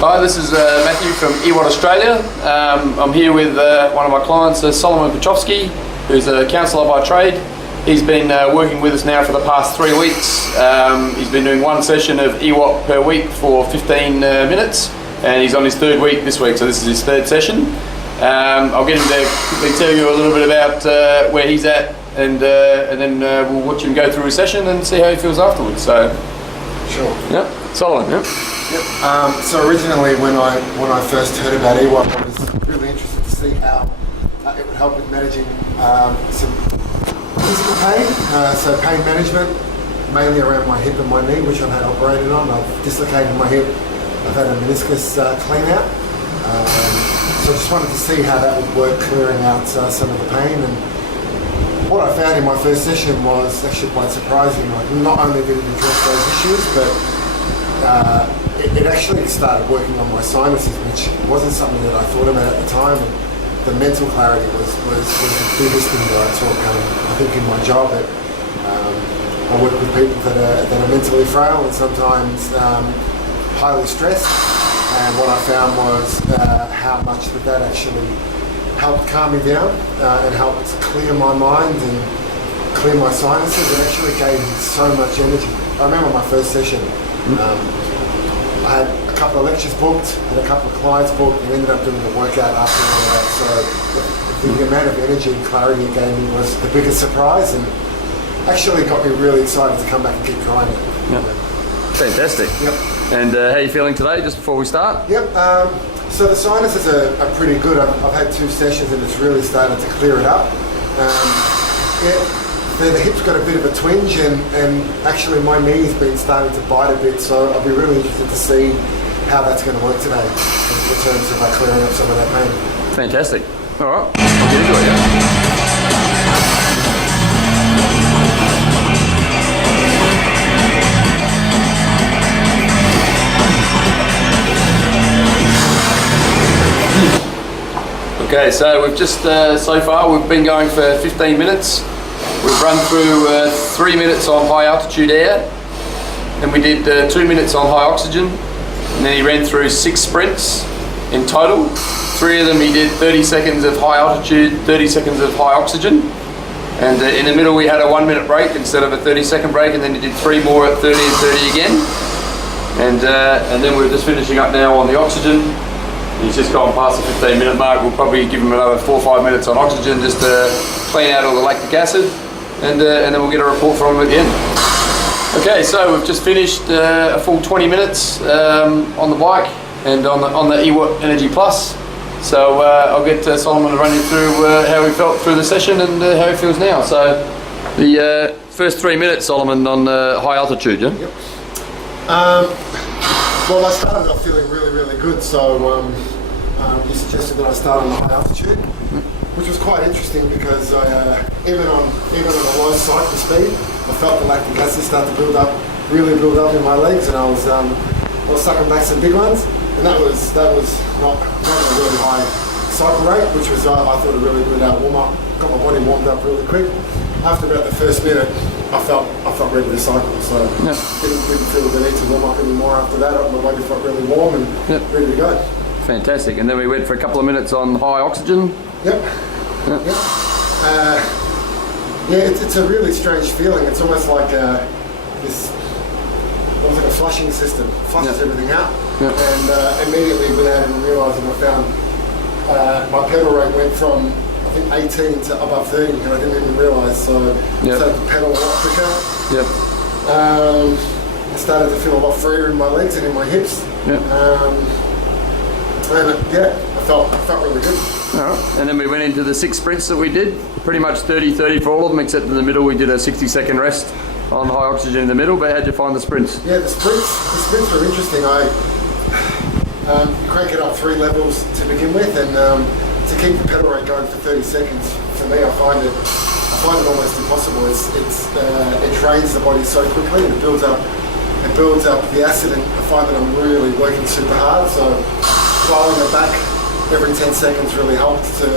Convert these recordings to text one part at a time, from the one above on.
Hi, this is Matthew from EWOT Australia. I'm here with one of my clients, Solomon Petrovski, who's a counsellor by trade. He's been working with us now for the past 3 weeks. He's been doing one session of EWOT per week for 15 minutes, and he's on his third week this week, so this is his third session. I'll get him to quickly tell you a little bit about where he's at, and then we'll watch him go through his session and see how he feels afterwards. So, sure. Yep, Solomon. Yep. Yep. So originally, when I first heard about EWOT, I was really interested to see how it would help with managing some physical pain. So pain management, mainly around my hip and my knee, which I've had operated on. I've dislocated my hip. I've had a meniscus clean out. So I just wanted to see how that would work, clearing out some of the pain. And what I found in my first session was actually quite surprising. Like, not only did it address those issues, but it actually started working on my sinuses, which wasn't something that I thought about at the time. And the mental clarity was the biggest thing that I took. I think in my job, I work with people that are mentally frail and sometimes highly stressed. And what I found was how much that actually helped calm me down and helped clear my mind and clear my sinuses. It actually gave me so much energy. I remember my first session. I had a couple of lectures booked and a couple of clients booked, and ended up doing a workout after all of that. So the amount of energy and clarity it gave me was the biggest surprise, and actually got me really excited to come back and keep trying it. Yep. Fantastic. Yep. And how are you feeling today, just before we start? Yep. So the sinuses are pretty good. I've had 2 sessions and it's really started to clear it up. The hip's got a bit of a twinge, and actually my knee's been starting to bite a bit, so I'll be really interested to see how that's going to work today in terms of clearing up some of that pain. Fantastic. All right, I'll get into it, yeah. Okay, so we've just, so far we've been going for 15 minutes. We've run through 3 minutes on high altitude air, then we did 2 minutes on high oxygen, and then he ran through 6 sprints in total. 3 of them he did 30 seconds of high altitude, 30 seconds of high oxygen, and in the middle we had a 1 minute break instead of a 30-second break, and then he did 3 more at 30 and 30 again. And then we're just finishing up now on the oxygen. He's just gone past the 15-minute mark. We'll probably give him another 4 or 5 minutes on oxygen just to clean out all the lactic acid, and then we'll get a report from him at the end. Okay, so we've just finished a full 20 minutes on the bike and on the EWOT Energy Plus. So I'll get Solomon to run you through how he felt through the session and how he feels now. So the first 3 minutes, Solomon, on high altitude, yeah? Yep. Well, I started off feeling really, really good, so you suggested that I start on the high altitude, which was quite interesting because even on a low cycle speed, I felt the lactic acid start to really build up in my legs, and I was sucking back some big ones, and that was not a really high cycle rate, which was I thought a really good warm up. Got my body warmed up really quick. After about the first minute, I felt ready to cycle, so didn't feel the need to warm up anymore after that. My body felt really warm and ready to go. Fantastic. And then we went for a couple of minutes on high oxygen. Yep. It's a really strange feeling. It's almost like almost like a flushing system. Flushes everything out, and immediately without even realising, I found my pedal rate went from, I think, 18 to above 30, and I didn't even realise, so I started to pedal a lot quicker. I started to feel a lot freer in my legs and in my hips. I felt really good. All right. And then we went into the 6 sprints that we did, pretty much 30-30 for all of them, except in the middle we did a 60-second rest on high oxygen in the middle. But how'd you find the sprints? Yeah, the sprints were interesting. You crank it up 3 levels to begin with, and to keep the pedal rate going for 30 seconds, for me, I find it almost impossible. It drains the body so quickly, and it builds up the acid, and I find that I'm really working super hard. So dialing it back every 10 seconds really helps to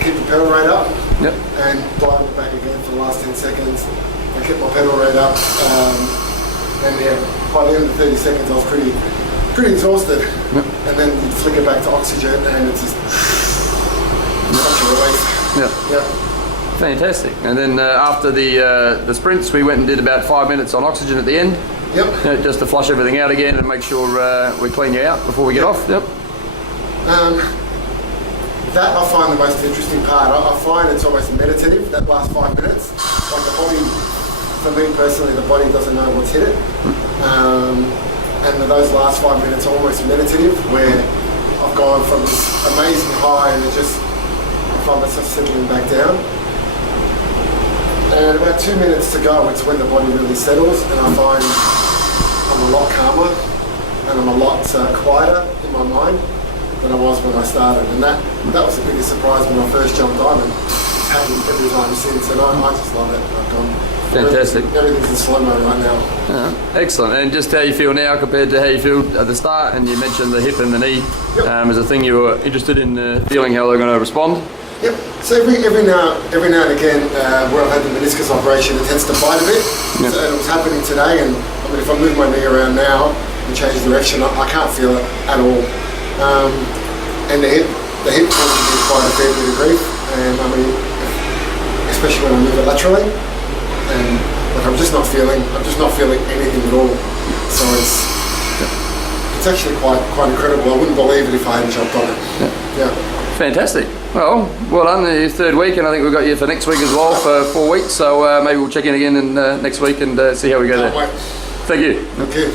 keep the pedal rate up, and dialing it back again for the last 10 seconds and keep my pedal rate up. And by the end of 30 seconds, I was pretty pretty exhausted. And then you flick it back to oxygen, and it's just such a relief. Yeah. Yeah. Fantastic. And then after the sprints, we went and did about 5 minutes on oxygen at the end. Yep. Just to flush everything out again and make sure we clean you out before we get off. Yep. That I find the most interesting part. I find it's almost meditative, that last 5 minutes. Like the body, for me personally, the body doesn't know what's hit it. And those last 5 minutes are almost meditative, where I've gone from this amazing high and I find myself settling back down. And about 2 minutes to go, it's when the body really settles, and I find I'm a lot calmer and I'm a lot quieter in my mind than I was when I started. And that was the biggest surprise when I first jumped on, and it's happened every time since, and I just love it. Fantastic. Everything's in slow-mo right now. Excellent. And just how you feel now compared to how you feel at the start, and you mentioned the hip and the knee as a thing you were interested in feeling how they're going to respond. Yep. So every now and again, where I've had the meniscus operation, it tends to bite a bit. Yep. So, and it was happening today. And I mean, if I move my knee around now and change direction, I can't feel it at all. And the hip causes me quite a fair bit of grief. And I mean, especially when I move it laterally, and like I'm just not feeling anything at all. So it's actually quite incredible. I wouldn't believe it if I hadn't jumped on it. Yeah. Fantastic. Well done. Your third week, and I think we've got you for next week as well for 4 weeks. So maybe we'll check in again next week and see how we go there. Wait. Thank you. Okay.